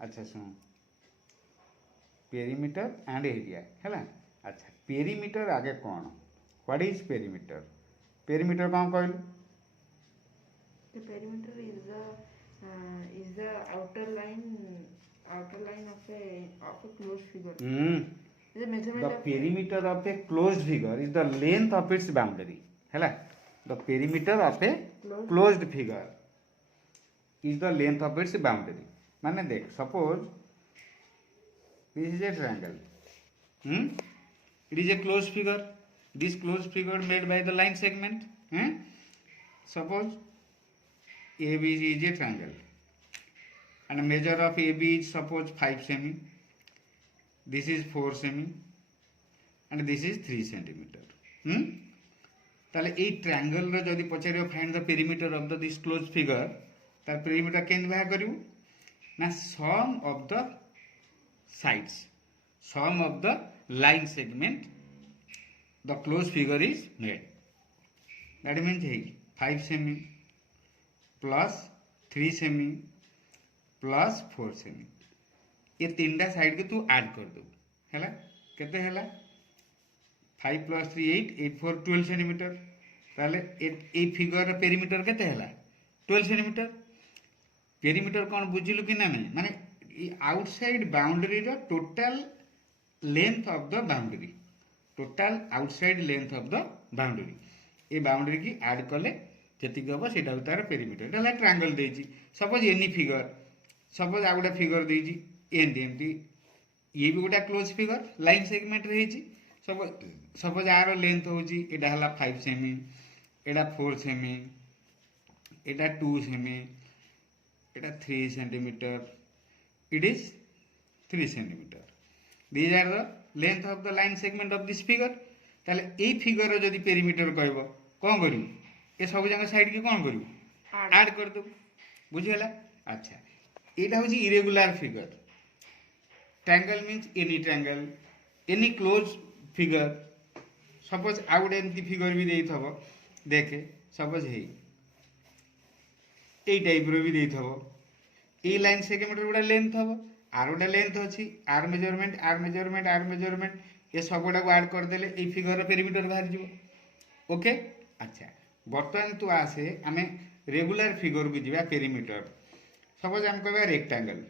अच्छा सुन perimeter and area है। अच्छा पेरीमीटर आगे कौन व्हाट इज पेरीमीटर पेरीमीटर कौन कहलु The perimeter is the outer line of a closed figure. The the measurement of perimeter of a closed figure is the length of its boundary है। the perimeter of a closed figure is the length of its boundary माने देख suppose this is a triangle it is a closed figure this closed figure made by the line segment suppose AB is a triangle and measure of AB is suppose 5 semi this is 4 semi and this is 3 centimeter ताले ए triangle रो जदी पचारियो find the perimeter of the this closed figure तार perimeter केन बाय करिवु ना sum of the sides sum of the line segment the closed figure is made that means हे 5 सेमी प्लस 3 सेमी प्लस 4 सेमी ये तीनटा साइड के तू ऐड कर दो हैला केते हैला 5 plus 3 8 8 4 12 सेंटीमीटर ताले ए फिगर पेरीमीटर केते हैला 12 सेंटीमीटर पेरीमीटर कोन बुझिलु कि ना नहीं माने आउटसाइड बाउंड्री रो total length of the boundary total outside length of the boundary ए बाउंड्री की ऐड कले जेतिक हबो सेटा तार पेरीमीटर एटा ट्रायंगल देजी सपोज एनी फिगर सपोज आ गोटा फिगर देजी एमती ये भी गोटा क्लोज फिगर लाइन सेगमेंट रही सपोज आर लेंथ होची एटा हला 5 सेमी एटा 4 सेमी एटा 2 सेमी एटा 3 centimetre it is 3 centimetre these are the length of the line segment of this figure ताले ए फिगर रो जदी पेरीमीटर कहबो कोन करिवु ए सब जंग साइड के कोन करिवु ऐड कर दो बुझियला। अच्छा एटा होची irregular figure triangle means any triangle any close figure suppose out एमती फिगर भी देई थबो देखे सपोज हे ए टाइप रो भी देई थबो ए लाइन सेगमेंट रो लेंथ हबो आर गोटा लेंथ अछि R measurement R measurement R measurement ये सब गोटा को ऐड कर देले ए फिगर रो पेरीमीटर बाहर जिवो ओके। अच्छा बर्तमान तू आसे आमे रेगुलर फिगर को जिबा पेरीमीटर सपोज हम कहबा रेक्टेंगल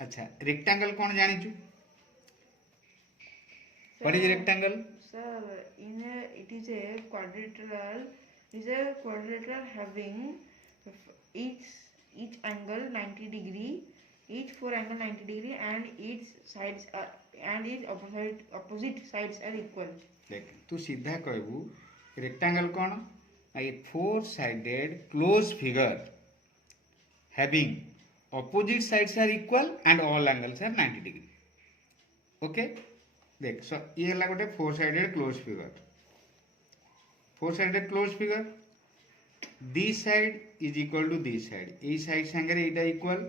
अच्छा रेक्टेंगल कौन जानी छु what is rectangle sir it is a quadrilateral having each angle 90 degree each four angle 90 degree and its opposite sides are equal देख तू सीधा कहबू रेक्टेंगल कौन a four sided close figure having opposite sides are equal and all angles are 90 degree okay देख सो ये हला गोटे four sided close figure this side is equal to this side ए साइड संगे एटा इक्वल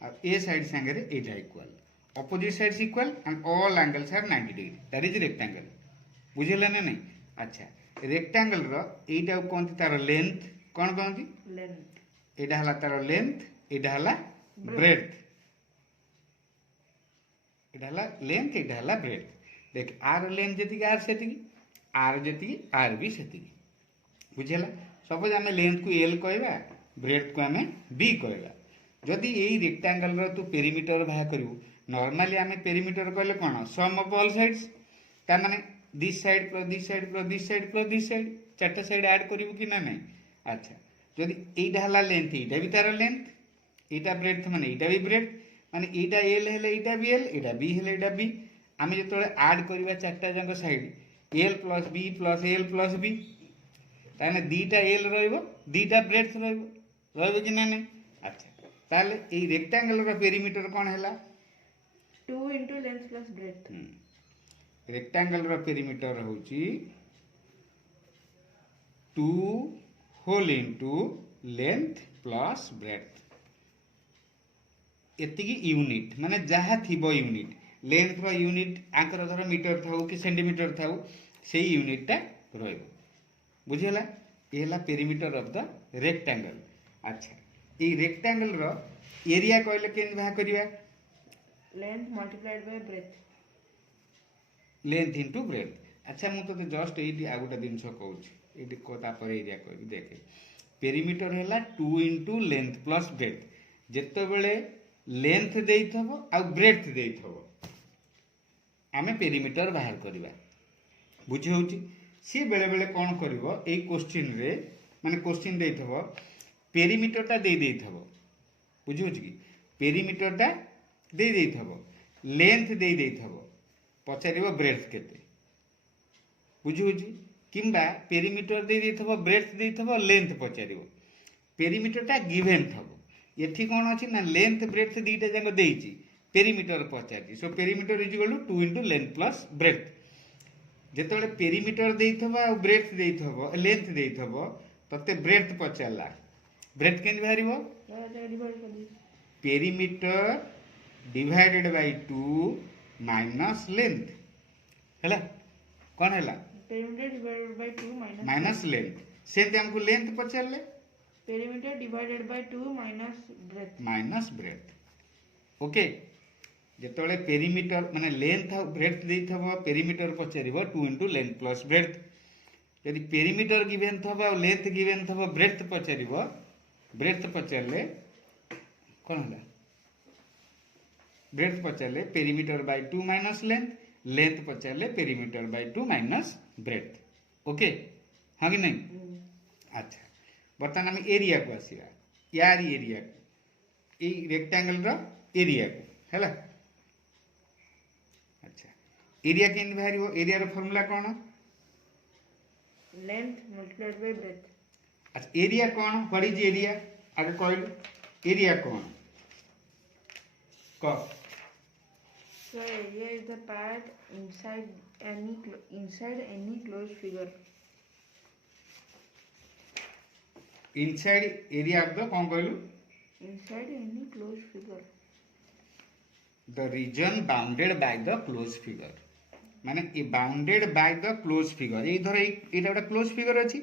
और ए साइड संगे एटा equal opposite sides equal and all angles are 90 degree that is rectangle बुझिला ना नहीं। अच्छा रेक्टेंगल रो एटा कोनती तार लेंथ कोन कोनती लेंथ एटा हला तार लेंथ एटा हला ब्रेड्थ एटा हला लेंथ एटा हला ब्रेड्थ देख आर लेंथ जति आर सेति आर जति आर भी सेति बुझिला सपोज आमे लेंथ को एल कहबा ब्रेड्थ को आमे बी कहबा जदि एई रेक्टेंगल रो तू पेरीमीटर बाहा करिवु नॉर्मली आमे पेरीमीटर कहले कोन सम ऑफ ऑल साइड्स ता माने this side plus this side plus this side plus this side चारटा साइड ऐड करिवु कि ना नहीं। अच्छा जदि एटा हला लेंथ एटा भी तार लेंथ एटा ब्रेड्थ माने एटा भी ब्रेड्थ माने एटा एल हेले एटा भी एल एटा बी हेले एटा बी आमे जतोले ऐड करबा चारटा जंग side L plus B plus L plus B ताने दीटा एल रहइबो दीटा ब्रेड्थ रहइबो कि ना नहीं। अच्छा ताले ए रेक्टेंगल रो पेरीमीटर कोन हैला 2 into length plus breadth rectangle रो पेरीमीटर होची 2 whole into length plus breadth एतिकी यूनिट माने जहा थिबो यूनिट लेंथ रो यूनिट आंकर धर मीटर थाउ कि सेंटीमीटर थाउ सेही यूनिट टा रहइबो बुझिला ए हला पेरीमीटर ऑफ द रेक्टेंगल अच्छा ये रेक्टांगल रो एरिया कहले केन बाहा करिया length multiplied by breadth. Length into breath अच्छा मु तो जस्ट एटी आ गोटे जिनस कहूँ ये तापर एरिया कह देखे पेरीमीटर है 2 इंटू लेंथ प्लस ब्रेथ जितेबले लेंथ देथबो आ ब्रेथ देथबो आमे पेरीमीटर बाहर करवा बुझी होची सी बेले बेले कौन करिवो ए क्वेश्चन रे माने क्वेश्चन देथबो पेरीमीटर टा दे देथबो बुझी होची कि पेरीमीटर टा दे देथबो लेंथ दे देथबो पचारिबो ब्रेथ केते बुझी होची किंबा पेरीमीटर दे देथबो ब्रेथ देथबो लेंथ पचारिबो पेरीमीटर टा गिवन थबो एठी कोन अछि ना लेंथ ब्रेथ दीटा जंग देइची पेरीमीटर पचारि so perimeter is equal to 2 into length plus breadth जेतेबेले पेरीमीटर देइथबो आ ब्रेथ देइथबो लेंथ देइथबो तते ब्रेथ पचारला ब्रेथ केन बाहरिबो Divide कर दी. Perimeter divided by 2 minus length हैला कौन हैला Perimeter divided by 2 minus. Minus length सेते हमको लेंथ पचारले Perimeter divided by 2 minus breadth. Minus breadth okay जेतेबेले पेरीमीटर माने लेंथ आ ब्रेथ देइथबो पेरीमीटर पचारिबो 2 इंटू लेंथ प्लस ब्रेथ यदि पेरीमीटर गिवन थबो आ लेंथ गिवन थबो ब्रेथ पचारिबो ब्रेथ पचारले कौन हैला ब्रेथ पचारले perimeter by 2 minus length length पचारले perimeter by 2 minus breadth okay हाँ कि नहीं अच्छा बर्तमान आम एरिया को आसिया यार एरिया ये रेक्टांगल रो एरिया को हैला अच्छा एरिया केन बाहरी हो एरिया रो फार्मूला कोन Length multiplied by breadth. अच्छा एरिया कोन व्हाट इज एरिया आगे कहलु एरिया कोन क So area is the part inside any closed figure. Inside area of the कोन कहलु Inside any closed figure. The region bounded by the closed figure माने ए bounded by the closed figure ए धर एटा गोटे क्लोज फिगर अछि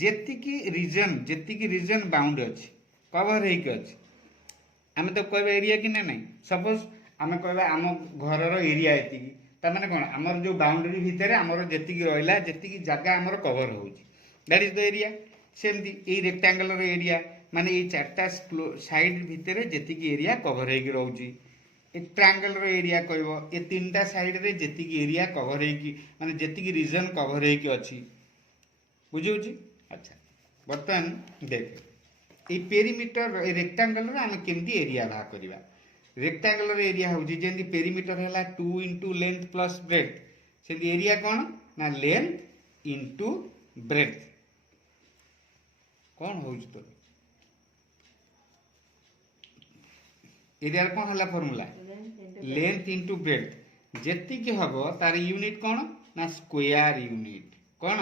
जेतिकी रीजन बाउंड अछि कवर हेक अछि आमे तो कहबे एरिया कि नहीं सपोज आमे कहबा आम घर रो एरिया एतिकी ता माने कोन हमर जो बाउंड्री भितरे हमर जेतिकी रहला जेतिकी जगह हमर कवर होउची दैट इज द एरिया सेमती ए रेक्टेंगल रो एरिया माने ए चारटा साइड भितरे जेतिकी एरिया कवर हेक रहउची ए ट्रायंगल रो एरिया कहबो ए तीनटा साइड रे जेतिकी एरिया कवर हेकी माने जेतिकी रीजन कवर हेकी अछि बुझिउची अच्छा बर्तन देख ए पेरीमीटर ए रेक्टेंगल रे हम केमती एरिया भा करबा रेक्टेंगल रे एरिया होउची जेंदी पेरीमीटर हैला 2 इंटू लेंथ प्लस ब्रेथ सेंदी एरिया कोन ना लेंथ इंटू ब्रेथ कोन होउची तो एरिया कोन हला फार्मूला लेंथ इंटू ब्रेथ जेतिकी हबो तार यूनिट कोन ना स्क्वायर यूनिट कोन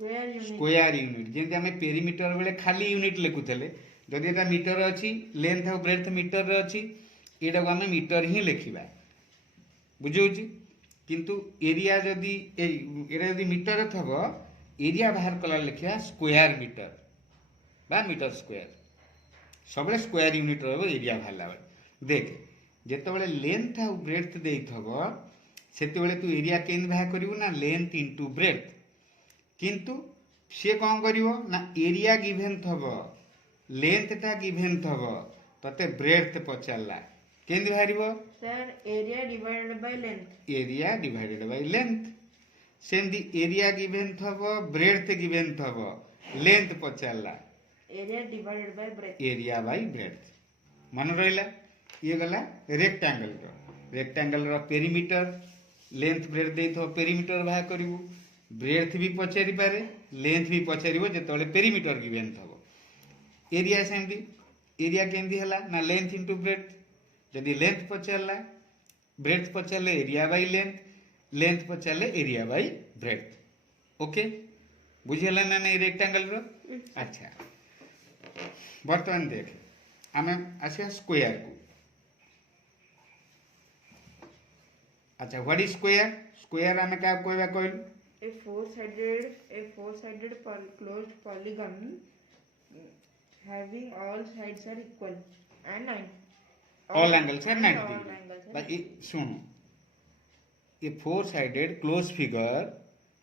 Square unit. स्क्वायर यूनिट जेंति हमें पेरीमीटर बेले खाली यूनिट लिखुतले जदि एटा मीटर अछि लेंथ और ब्रेथ मीटर रे अछि एटा को हमें मीटर ही लिखिबा बुझौछि किंतु एरिया जदि एटा जदि मीटर थबो एरिया बाहर कला लिखिया स्क्वायर मीटर बा मीटर स्क्वायर सबले स्क्वायर यूनिट रहबो एरिया बाहरला देख जेतेबेले लेंथ और ब्रेथ देइथबो सेतेबेले तू एरिया केन बाहर करिवो ना लेंथ इनटू ब्रेथ किंतु से कौन करिवो ना एरिया गिवन थबो लेंथ टा गिवन थबो तते ब्रेथ पचारला केंदी बाहरिबो Sir, area divided by length. Area divided by length सेंदी एरिया गिवन थबो ब्रेथ गिवन थबो लेंथ पचारला Area divided by breadth. Area by breadth मन रहिला ये गला रेक्टेंगल रो पेरीमीटर लेंथ ब्रेथ देइथो पेरीमीटर बाहर करिवो ब्रेथ भी पचारि पारे लेंथ भी पचारिबो जेतबेले पेरीमीटर गिवन थबो एरिया सेमती एरिया केंदी हला ना लेंथ इनटू ब्रेथ जदि लेंथ पचारला ब्रेथ पचारले एरिया बाय लेंथ पचारले एरिया बाय ब्रेथ ओके बुझिला ना नहीं रेक्टेंगल रो अच्छा बर्तमान देख आमे आसिया स्क्वायर को अच्छा व्हाट इज स्क्वायर आमे का कहबा कहलु A four-sided closed polygon having all sides are equal and 9 all angles are and 90 all degree. angles are But सुनो, a four-sided closed figure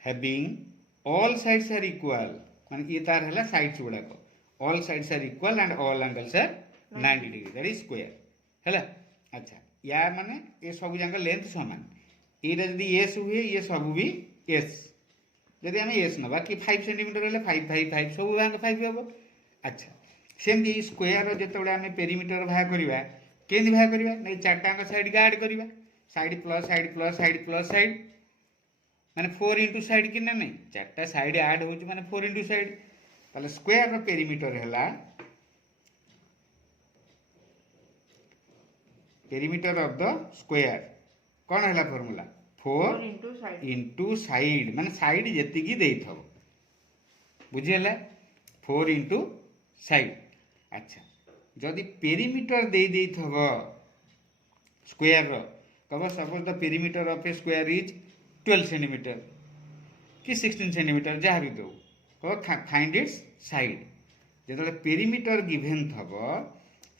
having all sides are equal. मान ये तार है sides गुड़ाक all sides are equal and all angles are 90 degree. That is square. है अच्छा यार माने ये सब जंग लेंथ समान ये जदि एस हुए ये सब भी एस जदि आम एस नवा कि 5 सेंटीमीटर हेले 5 5 5 सब भाग 5 हम अच्छा सेमती स्क्वायर जो आम पेरीमीटर बाहर करवा केमती बाहर करवा नहीं चार्टाक साइड के आड करवा side plus side plus side plus side माने 4 इंटू साइड कि नहीं चार्टा साइड आड हो माने 4 इंटू साइड ताले स्क्वायर पेरीमीटर है पेरीमीटर ऑफ द स्क्वायर कौन है फॉर्मूला 4 इंटू साइड माने साइड जेतिकी देइथबो बुझिला 4 इंटू साइड अच्छा जदि पेरीमीटर दे देइथबो स्क्वायर रो कब suppose the perimeter of a square is 12 centimetre कि 16 सेंटीमीटर जहाँ भी दो कब फाइंड इट्स साइड जो पेरीमीटर गिवेन थबो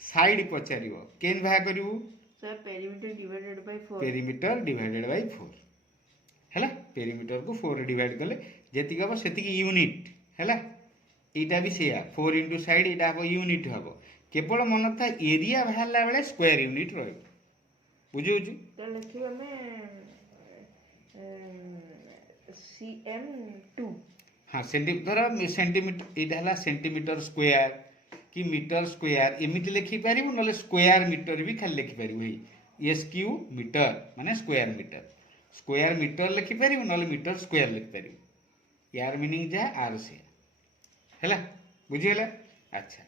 साइड पचारिबो केन भा करिवु sir perimeter divided by 4 perimeter divided by 4 हैला पेरीमीटर को 4 डिवाइड कले जेतिक हम सेतिक यूनिट हैला एटा भी सेया 4 इंटू साइड एटा हम यूनिट हबो केवल मन था एरिया बाहरला बेले स्क्वायर यूनिट रहबो बुझियो तो लिखियो हमें cm2 हाँ सेंटीमीटर सेंटीमीटर एटा हला सेंटीमीटर स्क्वायर कि मीटर स्क्वायर एमिति लिखि पारिबो नले स्क्वायर मीटर भी खाली लिखि पारिबो एस क्यू मीटर माने स्क्वायर मीटर लिखि पारिबो नले मीटर स्क्वायर लिखि पारिबो यार मीनिंग जा आर से हैला बुझि हैला अच्छा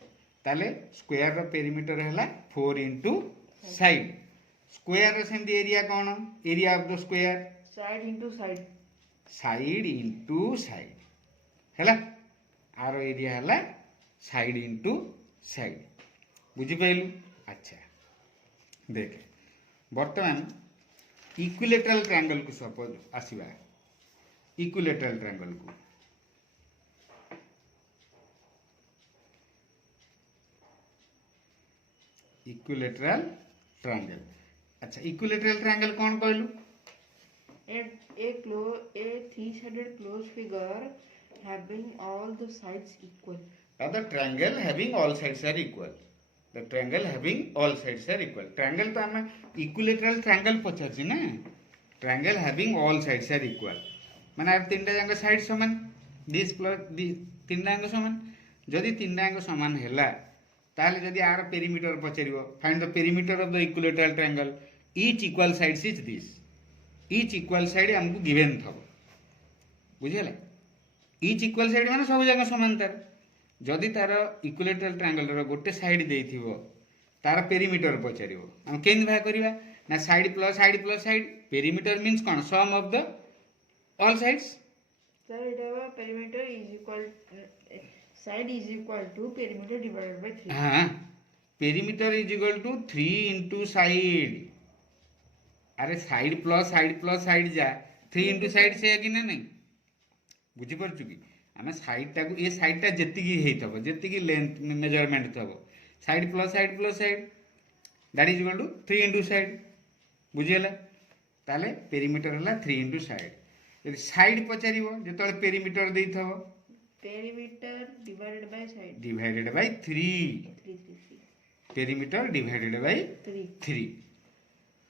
ताले स्क्वायर रो पेरीमीटर हैला 4 इंटू साइड स्क्वायर रो सेंदी एरिया कोन area of the square side into side हैला आरो एरिया हैला साइड इंटू साइड बुझी पाइलु अच्छा देख बर्तमान इक्विलेटरल ट्रायंगल को सपोज आसीबा इक्विलेटरल ट्रायंगल को इक्विलेटरल ट्रायंगल अच्छा इक्विलेटरल ट्रायंगल कौन कहलु a three-sided closed figure having all the sides equal. Now the triangle having all sides are equal. The triangle having all sides are equal. Triangle तो हमें equilateral triangle पचार ना. Triangle having all sides are equal. माने आप तीन time का side समान. This plus this तीन time का समान. जदि तीन टाइम का समान हैला, ताले जदि आर perimeter पचारियो. Find the perimeter of the equilateral triangle. Each equal sides is this. Each equal side हमको given था. बुझिला? Each equal side माने सब जगह समांतर. जदि तार इक्विलेटरल ट्रायंगल रो गोटे साइड देइथिबो तार पेरीमीटर पचारिबो हम केन भा करबा ना side plus side perimeter means कोन sum of the all sides sir इटा perimeter is equal side is equal to perimeter divided by 3 हां perimeter is equal to 3 into side अरे साइड प्लस साइड जा 3 into side से कि ना नहीं बुझी परछु की आम साइड ये साइड टा जी लेंथ मेजरमेंट थब side plus side that is equal to 3 into side बुझीगला ताले पेरीमीटर है 3 इंटू साइड यदि साइड पचार जो पेरीमीटर दे perimeter divided by 3 perimeter divided by 3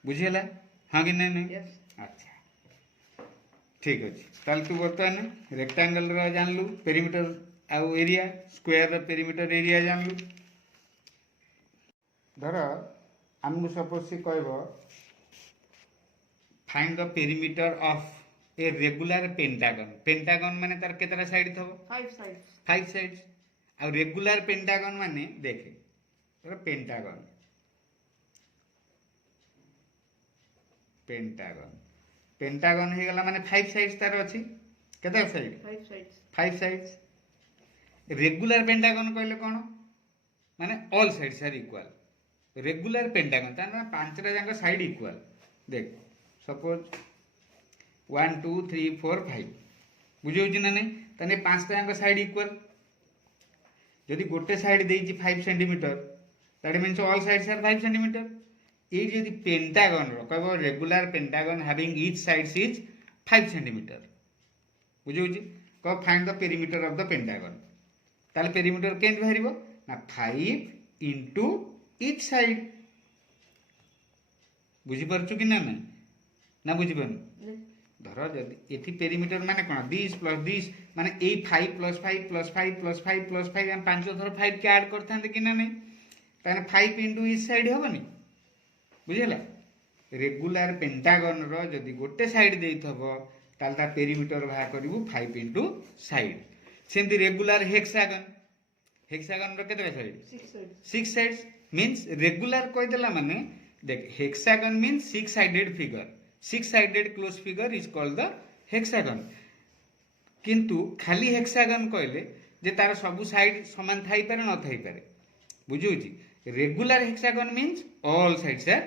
बुझीगला हाँ कि नहीं अच्छा ठीक अच्छे ताल तू बर्तमान रेक्टांगल जानलु पेरीमीटर आउ एरिया स्क्वायर पेरीमीटर एरिया जानलु धर आमको सपोज सी कहब find the perimeter of a regular pentagon माने तार केतरा साइड थबो 5 साइड्स आ रेगुलर पेंटागन माने देखे तर पेंटागन हो गला माने 5 साइड्स तार अछि केते साइड 5 साइड्स रेगुलर पेंटागन कहले कोन माने all sides are equal regular pentagon तार माने पांचटा जांग साइड इक्वल देख सपोज 1 2 3 4 5 बुझौ छी ना नहीं तने पांचटा जांग साइड इक्वल जदि गोटे साइड देइछि 5 centimetre that means all sides are 5 centimetre ये जदि पेंटागन रो कहबो regular pentagon having each sides is 5 centimetre बुझौछि कह find the perimeter of the pentagon ताले पेरीमीटर केंत बाहरिबो ना 5 इनटू ईच साइड बुझी परछु कि ना बुझी परनु धर जदि एथि पेरीमीटर माने कोन दिस प्लस दिस माने ए 5 प्लस 5 प्लस 5 प्लस 5 प्लस 5 हम पांच थर 5 के ऐड करथांते कि ना नहीं ताने 5 इनटू ईच साइड होबनी बुझिला रेगुलर पेंटागन रो जदि गोटे साइड देइथबो ताल ता पेरीमीटर भा करिवु 5 इनटू साइड सेंति रेगुलर हेक्सागन रो केते साइड 6 साइड्स मींस रेगुलर कहि देला माने देख hexagon means 6 sided figure 6 sided close figure is called the hexagon किंतु खाली हेक्सागन कहले जे तार सब साइड समान थाई पारे न थाई पारे बुझुची regular hexagon means all sides are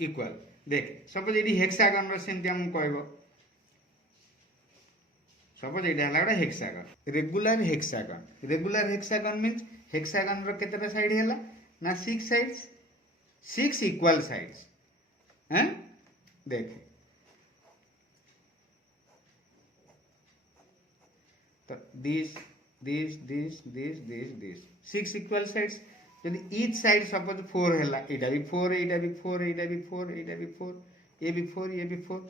equal देख सपोज एडी हेक्सागन रो सेंति हम कहबो सपोज एडी हला गोटे hexagon regular hexagon means hexagon रो केतेटा साइड हैला ना 6 साइड्स 6 इक्वल साइड्स हैं देख तो दिस 6 इक्वल साइड्स यदि ईच साइड सपोज 4 हैला एटा भी 4 एटा भी 4 एटा भी 4 एटा भी 4 ये भी 4 ये भी 4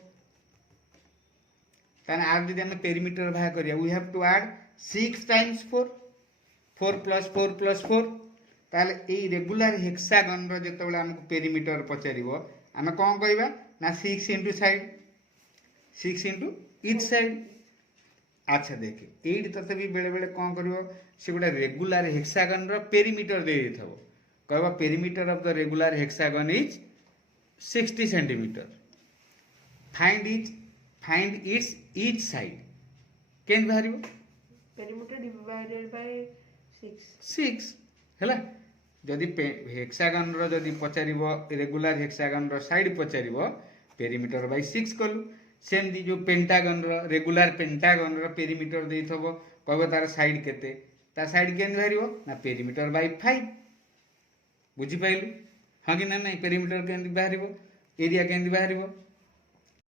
ताने आर जदि हम पेरीमीटर बाहर करिया we have to add 6 times 4 plus 4 plus 4 ताले ए रेगुलर हेक्सागन रो जेतेबेले हमको पेरीमीटर पचारिबो आमे कोन कहबा ना 6 into side 6 into each side अच्छा देखे एडी तते भी बेले बेले कोन करिवो से गोटे रेगुलर हेक्सागन रो पेरीमीटर दे देथबो कहबा perimeter of the regular hexagon is 60 centimetre find its each side केन बाहरिबो पेरीमीटर डिवाइडेड बाय 6 हैला जदि हेक्सागन रो जदि पचारिबो रेगुलर हेक्सागन रो साइड पचारिबो पेरीमीटर बाय 6 कलु सेमदी जो पेंटागन रो रेगुलर पेंटागन रो पेरीमीटर देइथबो कहबो तार साइड केते ता साइड केन बाहरिबो ना पेरीमीटर बाय 5 बुझी पाइलु हां कि ना नहीं पेरीमीटर केन बाहरिबो एरिया केन बाहरिबो